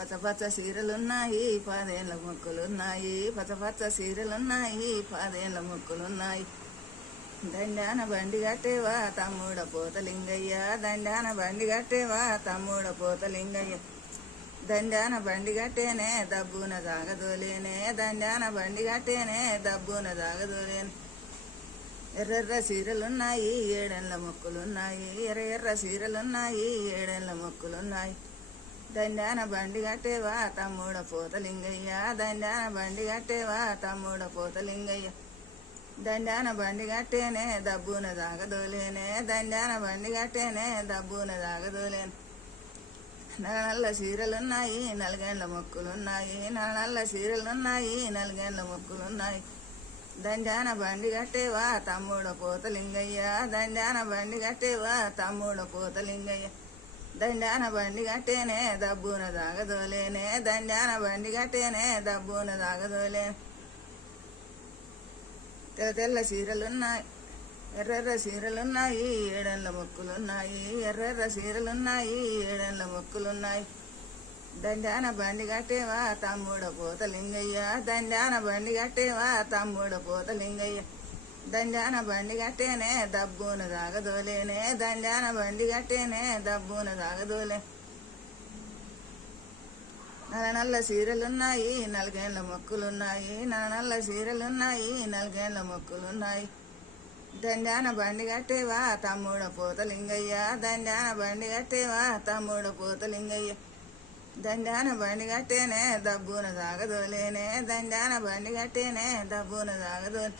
పచ్చ సీరలున్నాయి పాదేళ్ళ మొక్కులున్నాయి పచ్చ సీరలున్నాయి పాదేళ్ళ మొక్కులున్నాయి. దండాన బండి కట్టేవా తమ్ముడ పోతలింగయ్య దండాన బండి కట్టేవా తమ్ముడ పోతలింగయ్య. దండాన బండి కట్టేనే దబ్బున దాగదోలేనే దండాన బండి కట్టేనే దబ్బున దాగదోలేనే. ఎర్రెర్ర సీరలున్నాయి ఏడెళ్ళ మొక్కులున్నాయి ఎర్ర సీరలున్నాయి ఏడెళ్ళ మొక్కులున్నాయి. దండాన బండి కట్టేవా తమ్ముడ పోతలింగయ్య దండాన బండి కట్టేవా తమ్ముడ పోతలింగయ్య. దండాన బండి కట్టేనే దబ్బున దాగదోలేనే దండాన బండి కట్టేనే దబ్బున దాగదోలేనే. నల్ల సీరలున్నాయి నలుగేండ్ల మొక్కులున్నాయి నల్ల సీరలున్నాయి నలుగేండ్ల మొక్కులున్నాయి. దండాన బండి కట్టేవా తమ్ముడ పోతలింగయ్య దండాన బండి కట్టేవా తమ్ముడ పోతలింగయ్య. దండాన బండి కట్టేనే దబ్బున దాగదోలేనే దండాన బండి కట్టేనే దబ్బున దాగదోలేనే. తెల్ల సీరలున్నాయి ఎర్రెర్ర సీరలున్నాయి ఏడెళ్ళ మొక్కులున్నాయి ఎర్రెర్ర సీరలున్నాయి ఏడెళ్ళ మొక్కులున్నాయి. దండాన బండి కట్టేవా తమ్ముడ పోతలింగయ్య దండాన బండి కట్టేవా తమ్ముడ పోతలింగయ్య. దండాన బండి కట్టేనే దబ్బున దాగదోలేనే దండాన బండి కట్టేనే దబ్బున దాగదోలే. నల్ల సీరలున్నాయి నలుగేండ్ల మొక్కులున్నాయి నల్ల సీరలున్నాయి నలుగేండ్ల మొక్కులున్నాయి. దండాన బండి కట్టేవా తమ్ముడ పోతలింగయ్య దండాన బండి కట్టేవా తమ్ముడ పోతలింగయ్య. దండాన బండి కట్టేనే దబ్బున దాగదోలేనే దండాన బండి కట్టేనే దబ్బున దాగదోలే.